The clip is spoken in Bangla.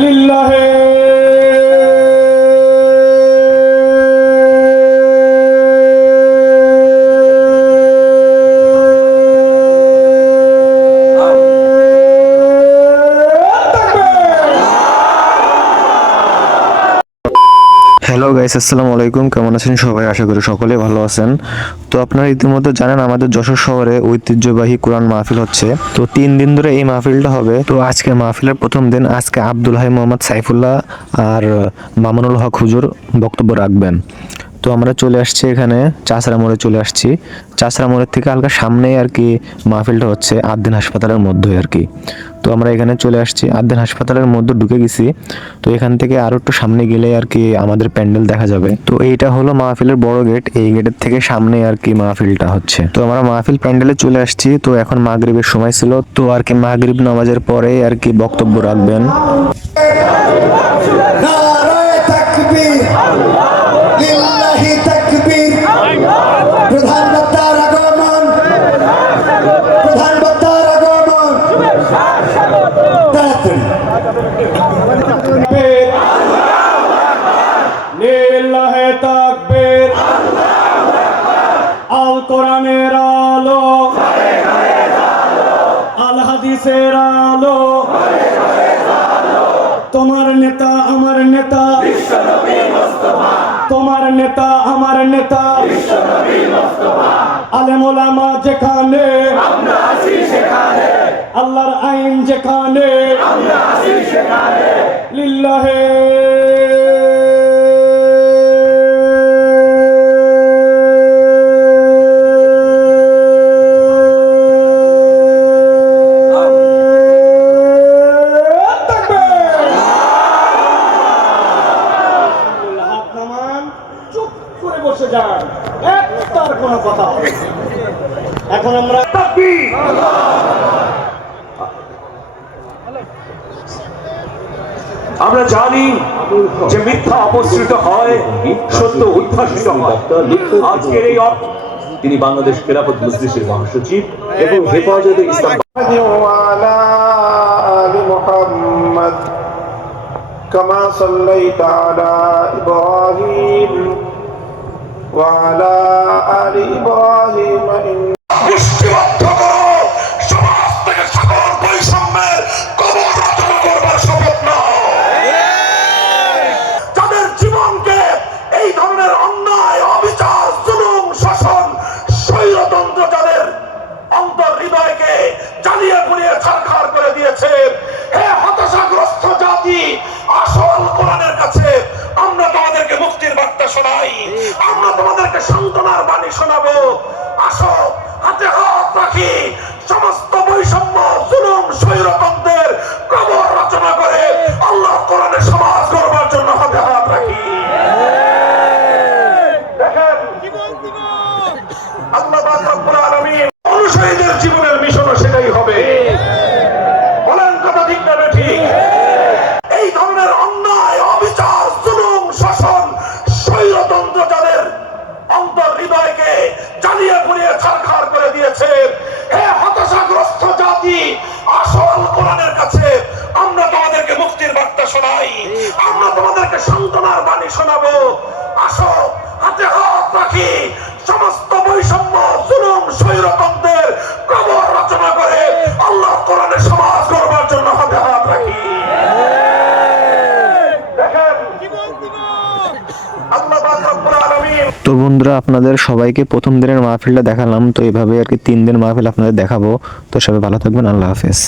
লিল্লাহে হ্যালো গাইস, আসসালামু আলাইকুম। কেমন আছেন সবাই? আশা করি সকলেই ভালো আছেন। তো আপনারা ইতিমধ্যে জানেন আমাদের যশোর শহরে ঐতিহ্যবাহী কোরআন মাহফিল হচ্ছে। তো 3 দিন ধরে এই মাহফিলটা হবে। তো আজকে মাহফিলের প্রথম দিন। আজকে আব্দুল হাই মোহাম্মদ সাইফুল্লাহ আর মামুনুল হক হুজুর বক্তব্য রাখবেন। তো আমরা চলে আসছি এখানে চাষরা মোড়ে চলে আসছি। চাষরা মোড়ের থেকে হালকা সামনেই আর কি মাহফিলটা হচ্ছে, আদ্দিন হাসপাতালের মধ্যে আর কি। তো আমরা এখানে চলে আসছি, আদ্দিন হাসপাতালের মধ্যে ঢুকে গেছি। তো এখান থেকে আরো একটু সামনে গেলে আর কি আমাদের প্যান্ডেল দেখা যাবে। তো এইটা হলো মাহফিলের বড় গেট, এই গেটের থেকে সামনে আর কি মাহফিলটা হচ্ছে। তো আমরা মাহফিল প্যান্ডেলে চলে আসছি। তো এখন মাগরিবের সময় ছিল, তো আর কি মাগরিব নামাজের পরে আর কি বক্তব্য রাখবেন। নারায়ে তাকবীর, লিল্লাহি তাকবীর। প্রধান বক্তার আগমন, প্রধান বক্তার আগমন। তাড়াতাড়ি লিল্লাহে তাকবীর, আল কোরআনের আলো, আল হাদিসের আলো, তোমার নেতা আমার নেতা, তোমার নেতা আমার নেতা, আলেম ওলামা যেখানে, আল্লাহর আইন যেখানে, লিল্লাহে বসে যান, একটার কোনো কথা হবে। এখন আমরা তাকবীর, আমরা জানি যে মিথ্যা অপসৃত হয়, সত্য উদ্ভাসিত হয়। আজকের এই তিনি বাংলাদেশ খেলাফত মজলিসের মহাসচিব এবং হেফাজতে ইসলাম وعلى آل محمد كما صليت على إبراهيم وعلى آل إبراهيم মুষ্টিবদ্ধ করো, সমাজ থেকে সকল বৈষম্যের কবর রচনা করবার শপথ নাও। যাদের জীবনকে এই ধরনের অন্যায়, অবিচার, জুলুম, শাসন, স্বৈরতন্ত্র যাদের অন্তর হৃদয়কে জ্বালিয়ে পুড়িয়ে ছারখার করে দিয়েছে, হে হতাশাগ্রস্ত জাতি, আসল কোরআনের কাছে আমরা তোমাদেরকে মুক্তির বার্তা শোনাই, আমরা তোমাদেরকে সান্ত্বনার বাণী শোনাবো। আসো, হাতে হাত রাখি, সমস্ত বৈষম্য, জুলুম, স্বৈরতন্ত্রের কবর রচনা করে আল্লাহ কোরআনের সমাজ গড়বার জন্য হাতে হাত রাখি। দেখেন, আল্লাহ পাক রব্বুল আলামিন অনুসারীদের জীবনের মিশনও সেটাই হবে। বলেন কথা ঠিক না ঠিক? এই ধরনের অন্যায়, অবিচার, জুলুম, শাসন, স্বৈরতন্ত্র যাদের অন্তর হৃদয়কে জ্বালিয়ে পুড়িয়ে ছারখার করে দিয়েছে, হে হতাশাগ্রস্ত জাতি, আসল কোরআনের কাছে আমরা তোমাদেরকে মুক্তির বার্তা শোনাই, আমরা তোমাদেরকে সান্ত্বনার বাণী শোনাবো। আসো, হাতে হাত রাখি, সমস্ত বৈষম্য, জুলুম, স্বৈরতন্ত্রের কবর রচনা করে আল্লাহ কোরআনের সমাজ গড়বার জন্য হাতে হাত রাখি। দেখেন, আল্লাহ পাক রব্বুল আলামিন। তো বন্ধুরা, আপনাদের সবাইকে প্রথম দিনের মাহফিলটা দেখালাম। তো এইভাবে আর কি 3 দিন মাহফিল আপনাদের দেখাবো। তো সবাই ভালো থাকবেন, আল্লাহ হাফেজ।